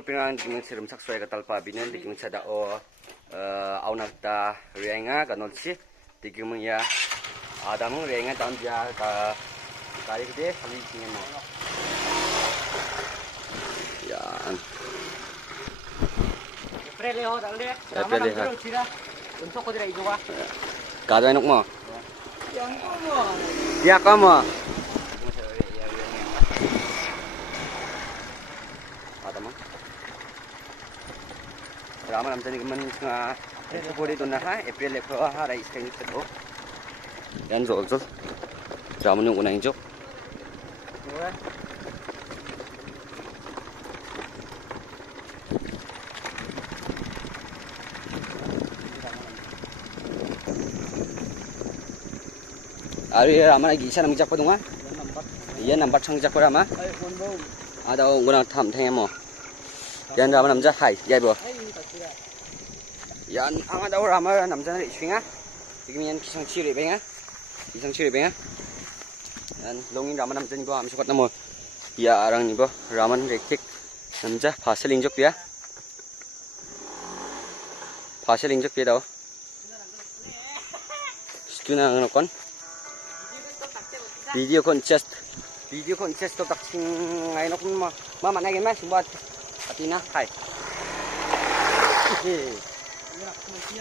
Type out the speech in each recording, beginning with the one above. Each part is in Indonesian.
pinang dikimin sirum saksoi ka talpa binen dikimin sada o aunakta renga kanolsi dikimin ya adamung renga tam dia ka kali gede kali kingen mo yan Aprele ho dang de Aprele ha untuk ko dira ijowa ka do enok mo yang mo ya ka mo Rama namjani kemen nga Februari tu nah April le pho ha rai skai ni tho yan zo zo Rama nu unang jok Ari Rama lagi isa nang jak pa dunga iya nambat sang jak pa Rama ada unang tham thang mo yan Rama namja hai yai bo yan ang daw Rama namja ri swinga digmian kisang chiri benga yan longin Rama namja ni bo am sokot namo ya arang ni bo Raman rekik namja phaseling jok dia daw stuna ngokon video contest to tak sing ngai nok ma manai gen ma sing buat atina hai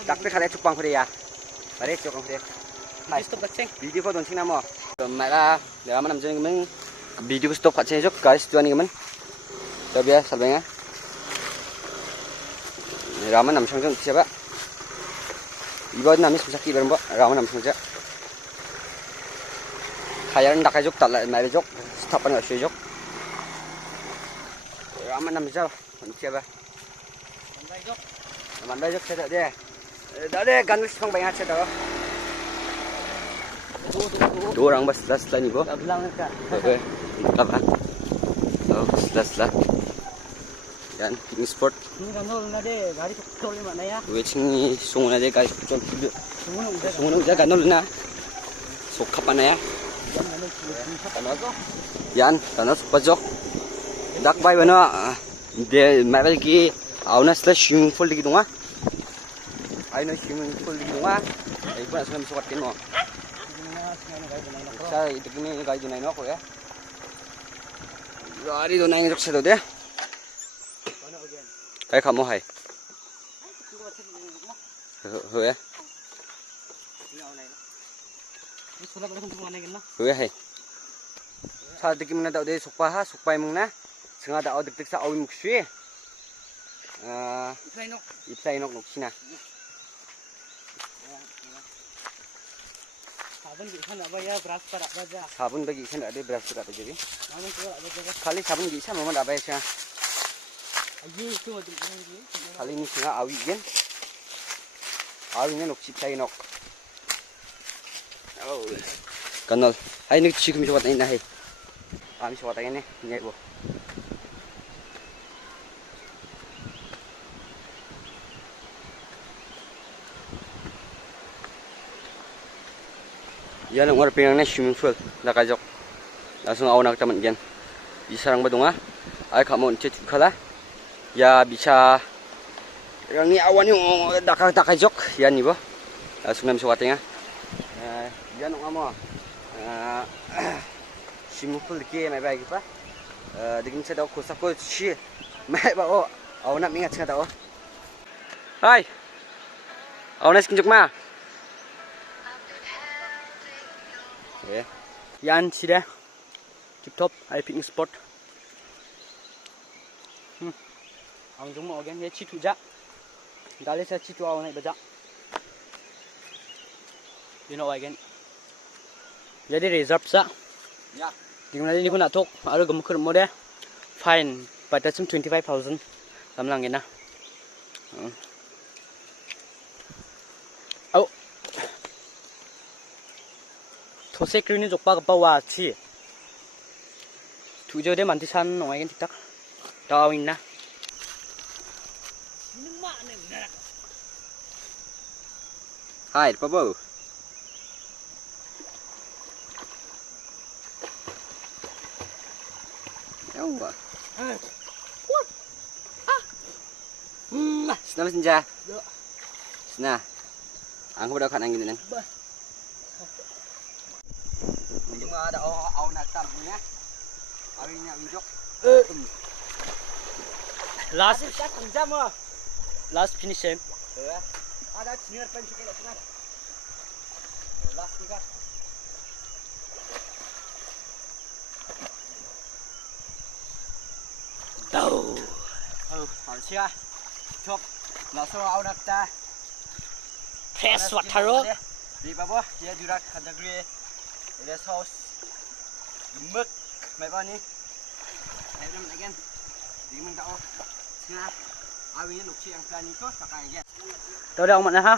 dak pe khale chupang phre ya bare chupang phre hai stop tak sing video ko don sing namo mai la de ma nam jeng men video stop ka chen jok guys tu ani men to bia salbenga Rama nam sang jong siapa iba namis sakki berembo Rama nam sang ja Khayan dak jok tak mai jok stapan ga jok Rama nam ja siapa Mandai jok seda dia. Dah deh gan song banyak seda. Dua orang bas las ni bo. Bilang ka. Okey. Apa? Oh, las. Dan picnic spot. Ni ganol na de gari tol ni mana ya? Weching ni sungna de gari tol. Sungna uja ganol na. Sokap mana ya? Yan, ganol pajok. Dak bai bana de mai ki Aunas la swimming pool lagi dunga. Aina swimming pool lagi dunga. Ai pun asam sukat keno. Sa itu kini gai dunai no ko ya. Gari dunai ngok sedo de. Kai kamu hai. Ho ya. Ho ya hai. Sa dikimna da de sukpai mungna. Senga da dik sa awim ksui. Iplay nok sina. Sabun bagi isan ada brush tak ada jadi. Kali sabun gi isa mama dabai sa. Kali ni singa awi gen. Awi ni nok iplay nok. Oh. Kanal. Hai ni chikum jawat ni nahi. Ami jawat ni nyai bo. Yan ang pinang na swimming pool nakajok langsung awan taman gen isarang badunga ay kamon chet khala ya bisa yang ni awan yung dakajok yan ni bo langsung nam suwatenga yan ang amo swimming pool ki mai bai pa digin sa daw ko sa ko chi mai ba o awan na mingat sa daw hai awan skin jok ma Yan sida tip top ai picnic spot. Ang jung mo again ye chitu ja. Dale sa chitu aw nai baja. You know again. Jadi reserve sa. Ya. Dimana ni ko na tok aru gam khur mo de. Fine. Patasum 25,000. Tamlang gena. Those krini jokpa ka wa chi tu jo de man ti san no ai tik tak tawin na hai pa bo yawa Sina mesinja. Sina. Ang ko daw kan angin nan. Nhưng mà đã ao nạc tầm nhé. Ao đi nhà mình chốc. Last last finish him. Ada senior pen sikit lah. Last ni kan. Đâu. Hỏi chưa? Chụp. Nó số ao nạc ta. Press water. Di bawah dia jurak kategori. Ini saus gemuk, macam ni. Macam ni kan? Di mana tahu? Sini, awinya lukis yang pelan itu, pakai aja. Đâu đâu mà nè ha.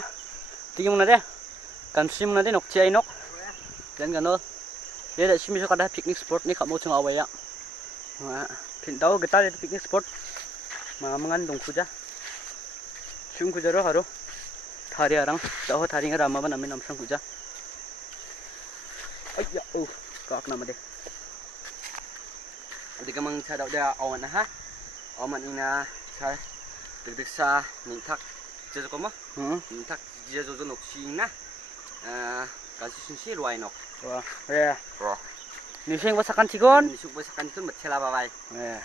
Tingin mo na de. Kansim na de nok chai nok. Yan ganol. Dia dah simi kada picnic spot ni kamu chung away ya. Pin tahu kita de picnic spot. Mangan dong kuja. Chung kuja ro haro. Thari arang, tahu thari nga rama ba namin namsang kuja. Ay ya, kak nama deh. Jadi kamang cara dia awan ha, awan ina cara degdegsa nintak jejo koma, nintak jejo nok sina, kasus sih luai nok. Wah, ya. Nising basakan cikon. Nisuk basakan cikon bersela babai. Ya.